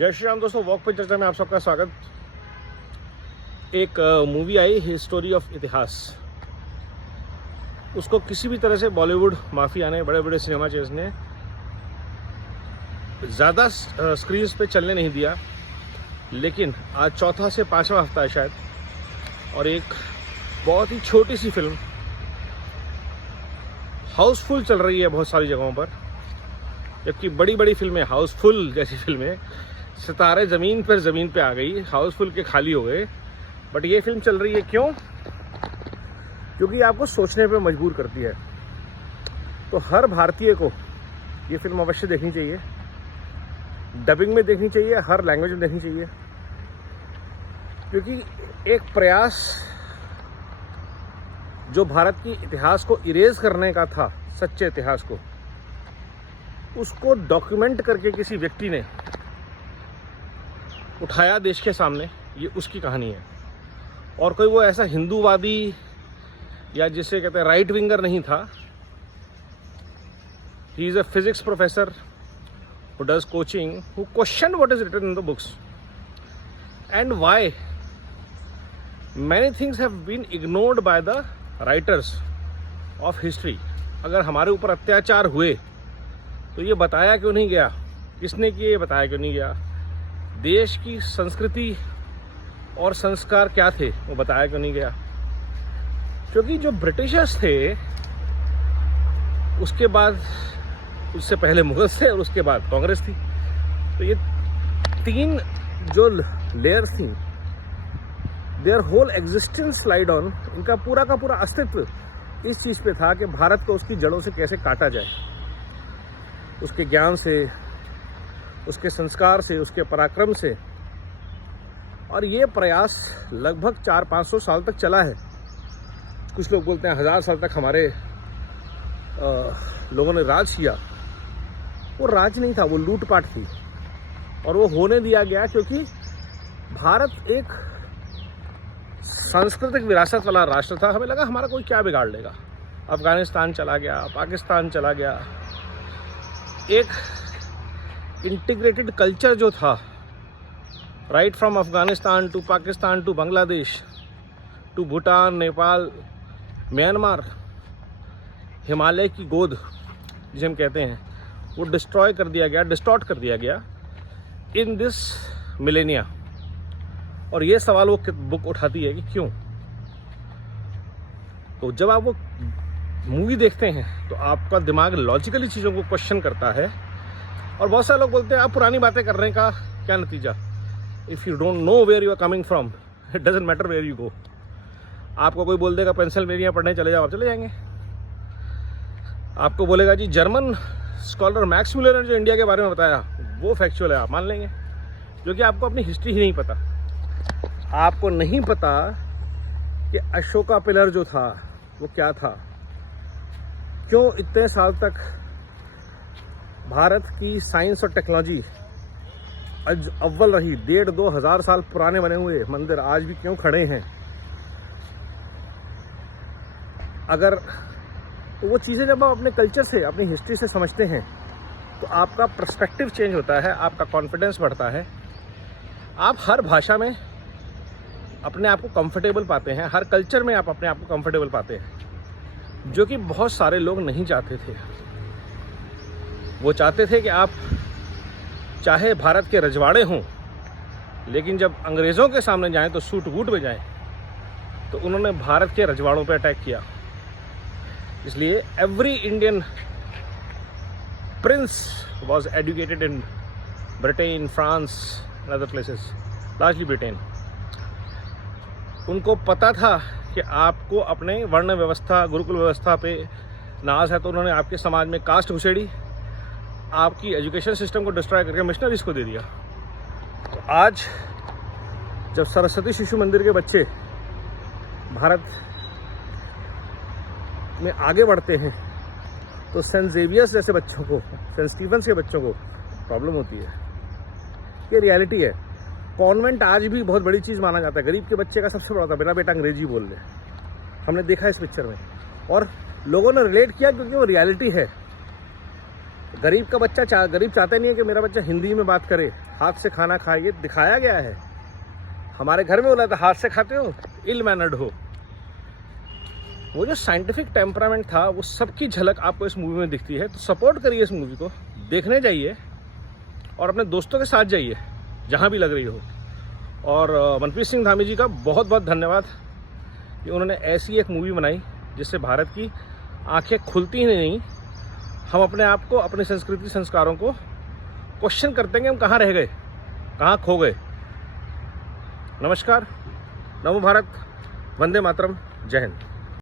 जय श्री राम दोस्तों, वॉक पे चर्चा में आप सबका स्वागत। एक मूवी आई हिस्टोरी ऑफ इतिहास। उसको किसी भी तरह से बॉलीवुड माफिया ने, बड़े बड़े सिनेमा चेयर्स ने ज़्यादा स्क्रीन पे चलने नहीं दिया, लेकिन आज चौथा से पांचवा हफ्ता है शायद, और एक बहुत ही छोटी सी फिल्म हाउसफुल चल रही है बहुत सारी जगहों पर, जबकि बड़ी बड़ी फिल्में, हाउसफुल जैसी फिल्में, सितारे ज़मीन पे आ गई, हाउसफुल के खाली हो गए। बट ये फिल्म चल रही है क्यों? क्योंकि आपको सोचने पे मजबूर करती है। तो हर भारतीय को ये फिल्म अवश्य देखनी चाहिए, डबिंग में देखनी चाहिए, हर लैंग्वेज में देखनी चाहिए, क्योंकि एक प्रयास जो भारत की इतिहास को इरेज करने का था, सच्चे इतिहास को, उसको डॉक्यूमेंट करके किसी व्यक्ति ने उठाया देश के सामने। ये उसकी कहानी है, और कोई वो ऐसा हिंदूवादी या जिसे कहते हैं राइट विंगर नहीं था। He is a physics professor who does coaching, who questioned what is written in the books and why many things have been ignored by the writers of history। अगर हमारे ऊपर अत्याचार हुए तो ये बताया क्यों नहीं गया? किसने किए, ये बताया क्यों नहीं गया? देश की संस्कृति और संस्कार क्या थे, वो बताया क्यों नहीं गया? क्योंकि जो ब्रिटिशर्स थे, उसके बाद, उससे पहले मुगल थे और उसके बाद कांग्रेस थी, तो ये तीन जो लेयर्स थी, their whole existence lied on, इनका पूरा का पूरा अस्तित्व इस चीज़ पे था कि भारत को उसकी जड़ों से कैसे काटा जाए, उसके ज्ञान से, उसके संस्कार से, उसके पराक्रम से। और ये प्रयास लगभग 400-500 साल तक चला है। कुछ लोग बोलते हैं 1000 साल तक हमारे लोगों ने राज किया। वो राज नहीं था, वो लूटपाट थी, और वो होने दिया गया क्योंकि भारत एक सांस्कृतिक विरासत वाला राष्ट्र था। हमें लगा हमारा कोई क्या बिगाड़ लेगा। अफगानिस्तान चला गया, पाकिस्तान चला गया, एक इंटीग्रेटेड कल्चर जो था, right from Afghanistan to Pakistan to Bangladesh to Bhutan, Nepal, Myanmar, Himalaya की गोद जिसे हम कहते हैं, वो डिस्ट्रॉय कर दिया गया, डिस्टॉर्ट कर दिया गया इन दिस मिलेनिया। और ये सवाल वो बुक उठाती है कि क्यों। तो जब आप वो मूवी देखते हैं तो आपका दिमाग लॉजिकली चीज़ों को क्वेश्चन करता है। और बहुत सारे लोग बोलते हैं आप पुरानी बातें करने का क्या नतीजा? If you don't know where you are coming from, it doesn't matter where you go. आपको कोई बोल देगा पेंसिल्वेनिया पढ़ने चले जाओ, आप चले जाएंगे। आपको बोलेगा जी जर्मन स्कॉलर मैक्स मुलर ने जो इंडिया के बारे में बताया वो फैक्चुअल है, आप मान लेंगे, क्योंकि आपको अपनी हिस्ट्री ही नहीं पता। आपको नहीं पता कि अशोका पिलर जो था वो क्या था, क्यों इतने साल तक भारत की साइंस और टेक्नोलॉजी अव्वल रही। 1,500-2 हज़ार साल पुराने बने हुए मंदिर आज भी क्यों खड़े हैं? अगर तो वो चीज़ें जब आप अपने कल्चर से, अपनी हिस्ट्री से समझते हैं तो आपका पर्सपेक्टिव चेंज होता है, आपका कॉन्फिडेंस बढ़ता है, आप हर भाषा में अपने आप को कंफर्टेबल पाते हैं, हर कल्चर में आप अपने आप को कंफर्टेबल पाते हैं, जो कि बहुत सारे लोग नहीं चाहते थे। वो चाहते थे कि आप चाहे भारत के रजवाड़े हों, लेकिन जब अंग्रेज़ों के सामने जाएं तो सूट बूट में जाएं। तो उन्होंने भारत के रजवाड़ों पर अटैक किया। इसलिए every Indian Prince was educated in Britain, France and other places, largely Britain. उनको पता था कि आपको अपने वर्ण व्यवस्था, गुरुकुल व्यवस्था पे नाज है, तो उन्होंने आपके समाज में कास्ट घुसेड़ी, आपकी एजुकेशन सिस्टम को डिस्ट्रॉय करके मिशनरीज को दे दिया। तो आज जब सरस्वती शिशु मंदिर के बच्चे भारत में आगे बढ़ते हैं तो सेंट जेवियर्स जैसे बच्चों को, सेंट स्टीफन्स के बच्चों को प्रॉब्लम होती है। ये रियलिटी है। कॉन्वेंट आज भी बहुत बड़ी चीज़ माना जाता है। गरीब के बच्चे का सबसे बड़ा था मेरा बेटा अंग्रेजी बोल ले। हमने देखा इस पिक्चर में, और लोगों ने रिलेट किया क्योंकि वो रियलिटी है। गरीब का बच्चा गरीब चाहता नहीं है कि मेरा बच्चा हिंदी में बात करे, हाथ से खाना खाए। ये दिखाया गया है। हमारे घर में बोला था हाथ से खाते हो, इल मैनर्ड हो। वो जो साइंटिफिक टेम्परामेंट था वो सबकी झलक आपको इस मूवी में दिखती है। तो सपोर्ट करिए इस मूवी को, देखने जाइए और अपने दोस्तों के साथ जाइए जहाँ भी लग रही हो। और मनप्रीत सिंह धामी जी का बहुत बहुत धन्यवाद कि उन्होंने ऐसी एक मूवी बनाई जिससे भारत की आंखें खुलती ही नहीं, हम अपने आप को, अपनी संस्कृति संस्कारों को क्वेश्चन करते हैं कि हम कहाँ रह गए, कहाँ खो गए। नमस्कार, नमो भारत, वंदे मातरम, जय हिंद।